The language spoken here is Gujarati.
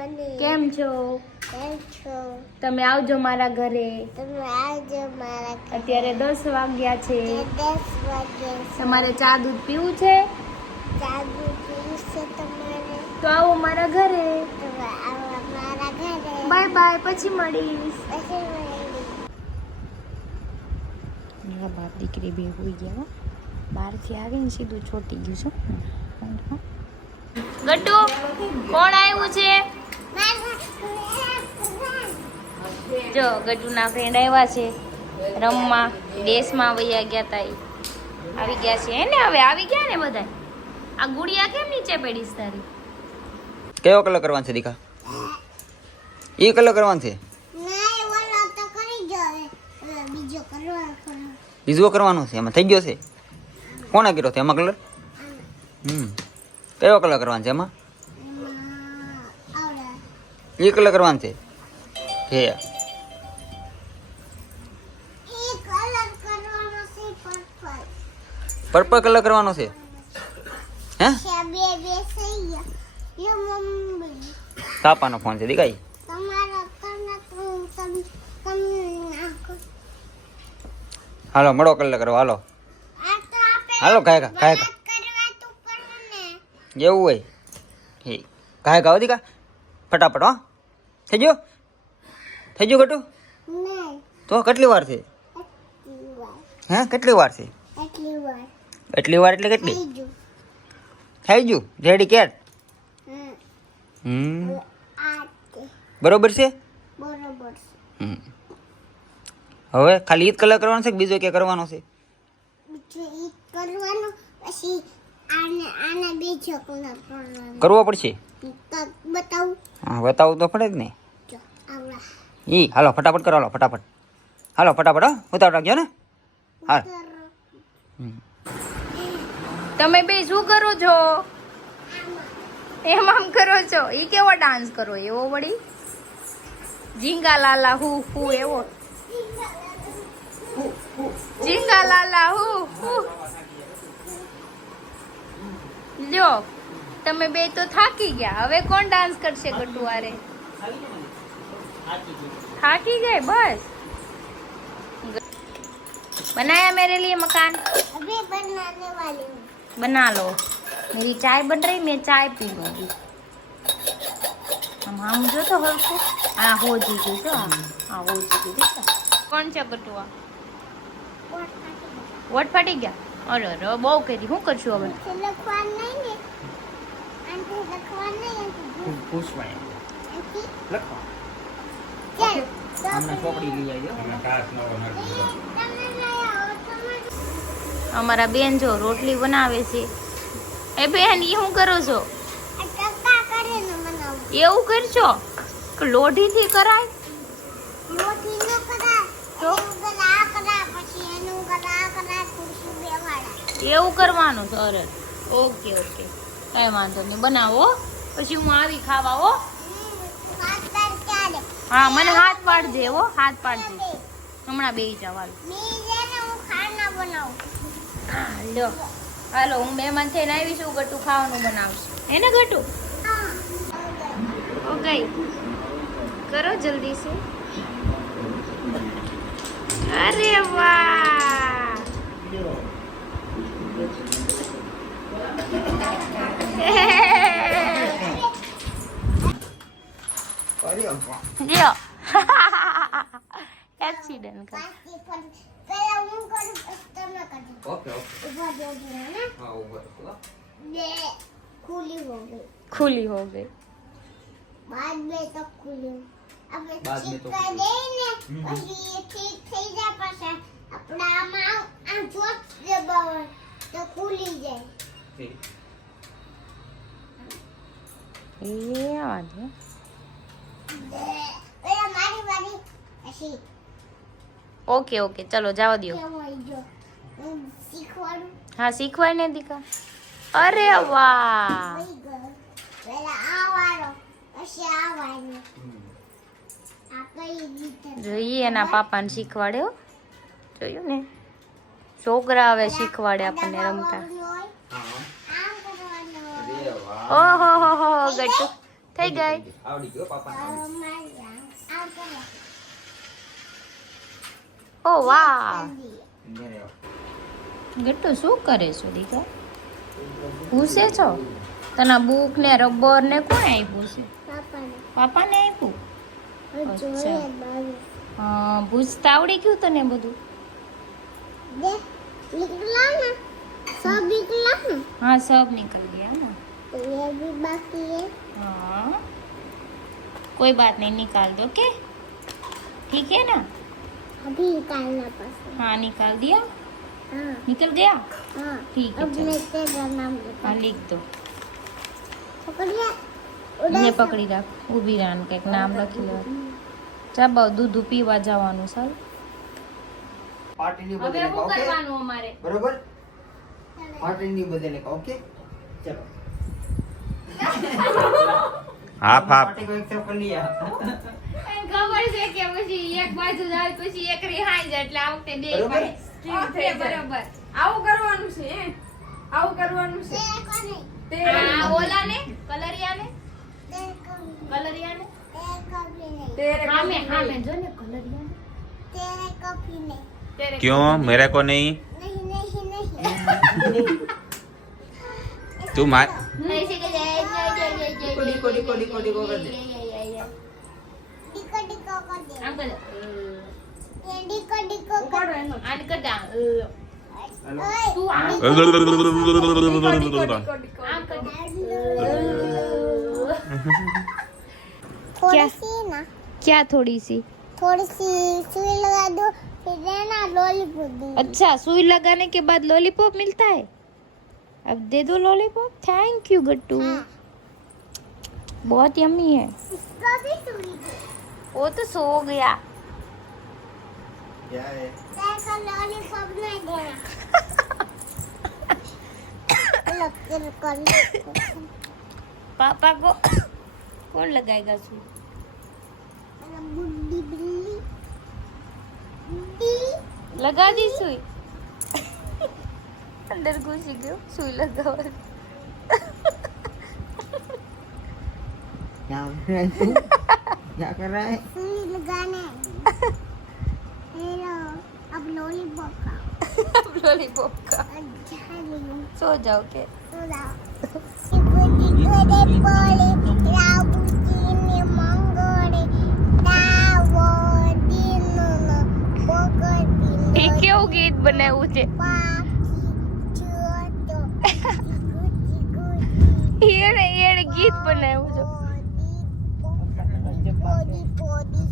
કેમ છો? તમે આવજો મારા ઘરે. અત્યારે 10 વાગ્યા છે. તમારે ચા દૂધ પીવું છે? તો આવો મારા ઘરે. બાય બાય, પછી મળીશ. મારા બાપ દીકરી બે હોઈ ગયા. બહારથી આવીને સીધું છોટી ગયું છું. ગટ્ટુ, કોણ આવ્યું છે? જો ગટ્ટુના ફ્રેન્ડ આવ્યા છે રમવા. દેશમાં વૈયા ગયા તા ઈ. આવી ગયા છે ને, હવે આવી ગયા ને બધા. આ ગુડિયા કેમ નીચે પડીશ તારી? કયો કલર કરવાનો છે દીકા? એ કલર કરવાનો છે? બીજો કરવાનો છે? એમાં થઈ ગયો છે? કોણે કર્યો છે એમાં કલર? કયો કલર કરવાનો છે એમાં? એ કલર કરવાનો છે? હે પર્પલ કલર કરવાનો છે? હે પાપાનો ફોન છે દીકાઈ. હાલો મળો કલર કરો. હાલો હાલો કાય કા એવું હોય હે કાય કા દીકા ફટાફટ. હો થઈ ગયો ગટુ? તો કેટલી વાર છે? હે કેટલી વાર છે? એટલી વાર એટલે કેટલી? થઈ ગયું રેડી કેટ? બરોબર છે. હવે ખાલી ઈદ કલર કરવાનો છે કે બીજો કે કરવાનો છે? કરવો પડશે. હા બતાવું તો પડે જ ને. ઈ હાલો ફટાફટ કરો. હાલો ફટાફટ. હાલો ફટાફટ. હો ઉતાવળ રાખજો ને. હાલ. તમે બે શું કરો છો? એમ આમ કરો છો? ઈ કેવો ડાન્સ કરો એવો વળી? ઝીંગા લાલા હુ હુ એવો? ઝીંગા લાલા હુ હુ. લ્યો તમે બે તો થાકી ગયા. હવે કોણ ડાન્સ કરશે ગટુઆરે? થાકી ગए बस. बनाया मेरे लिए मकान? अभी बनाने वाली हूँ. बना लो. मेरी चाय बन रही, मैं चाय पी लूंगी. हम जो तो हल्को हाँ हो जी तो हाँ हो जी देखा. कौन सा गटुआ? वोट फाटी गया? अरे अरे बહુ કરી. શું કરશું હવે? લખવા નહીં ને આંટી, લખવા નહીં. પૂછવા લખવા. ઓકે અમને ચોપડી લઈ આવજો. અમારા બેન જો રોટલી બનાવે છે. એ બેન ઈ શું કરો છો? એવું કરશો? લોઢીથી કરાય? તો એવું કરવાનું સરસ. ઓકે ઓકે કઈ વાંધો નહીં. બનાવો પછી હું આવી ખાવા. હો હા મને હાથ પાડજે. હો હાથ પાડજે. હમણાં બે જવાનું. લ્યો હાલો હું મહેમાન થઈને આવીશું. ગટુ ખાવાનું બનાવશું હે ને ગટુ? ઓકે કરો જલ્દી से. અરે વાહ લ્યો एक्सीडेंट का. ओके खुली हो गई. बाद में तो खुली. अब बाद में तो ठीक कर दे ने પછી એ ઠીક થઈ જાય પછી આપણા આમ જોત દબાવ તો ખુલી જાય. એ વાંધો. પેલા મારી વાળી પછી ઓકે ઓકે ચલો જવા દો. શીખવાડું. હા શીખવાય ને દીકા. અરે વાહ પેલા આ વાળો પછી આ વાળો. જોઈએ એના પાપાને શીખવાડ્યો. જોયું ને છોકરા હવે શીખવાડે આપણને રમતા. ઓહો હો હો ગટ્ટુ થઈ ગઈ. આવડી ગયો પાપા. ઓ વાહ. ગટ્ટુ શું કરે છો દીકરા? પૂછે છો? તને બુક ને રબર ને કોણ આપ્યું છે? પાપાને આપ્યું. હા, પૂછતા આવડી ગયું તને બધું? हाँ सब निकल गया ना. तो ये भी बाकी है. हाँ कोई बात नहीं, निकाल दो. के ठीक है ना? अभी निकालना पड़ता. हाँ निकाल दिया. हाँ निकल गया. हाँ. ठीक है अब चलो. मैं तेरा नाम लिखा. हाँ लिख दो. पकड़िए. ને પકડી રાખ. ઊભી રાન કંઈક નામ લખી લો. ચાલો દૂધ પીવા જવાનું સર. પાર્ટીની હવે બદલે શું ઓકે કરવાનું અમારે? બરોબર પાર્ટીની બદલે ઓકે ચલો હાફ હાફ પાર્ટી કો એક્સેપ્ટ કરી लिया ખબર છે કે પછી એક બાજુ જાય પછી એક રિહાઈ જાય એટલે આ વખતે બે બરોબર? ઓકે બરોબર. આવું કરવાનું છે હે? આવું કરવાનું છે तेरे को नहीं. તે આ ઓલાને કલરિયાને तेरे को नहीं. કલરિયાને तेरे को भी नहीं. તેરે હામે હામે જો ને કલરિયાને तेरे को भी नहीं. તેરે क्यों मेरे को नहीं नहीं नहीं नहीं. तू मार નહીં છે કે જય જય જય જય જય કોડી કોડી કોડી કોડી કો કર દે डिको डिको कर दे. આમ કર ये डिको डिको कर. ઉપાડો એનો આન કર દા ओए. તું આમ ડીકો આમ કર थोड़ी सी ना. क्या थोड़ी सी? थोड़ी सी सुई लगा दो फिर देना लॉलीपॉप दूंगी. अच्छा सुई लगाने के बाद लॉलीपॉप मिलता है. अब दे दो लॉलीपॉप. थैंक यू गट्टू. हाँ. बहुत यम्मी है. इसको भी सुई दे. वो तो सो गया. क्या है तेरे को लॉलीपॉप नहीं देना. लोग तेरे को नहीं. पापा को कौन लगाएगा सुई? बुड्ढी बिल्ली. बुड्ढी. लगा दी सुई. अंदर घुसी गयो सुई लगावा. क्या कर रहा है तू क्या कर रहा है सुई लगाने. हेलो अब लॉलीपॉप खाओ. अब लॉलीपॉप का अच्छा नहीं. सो जाओ के. Sudah. Ibu poli rabutini mangore tawo dinono pokokino એ કેવું ગીત બનાવ્યું છે? paki cuoto એણે ગીત બનાવ્યું છે. podi podi podi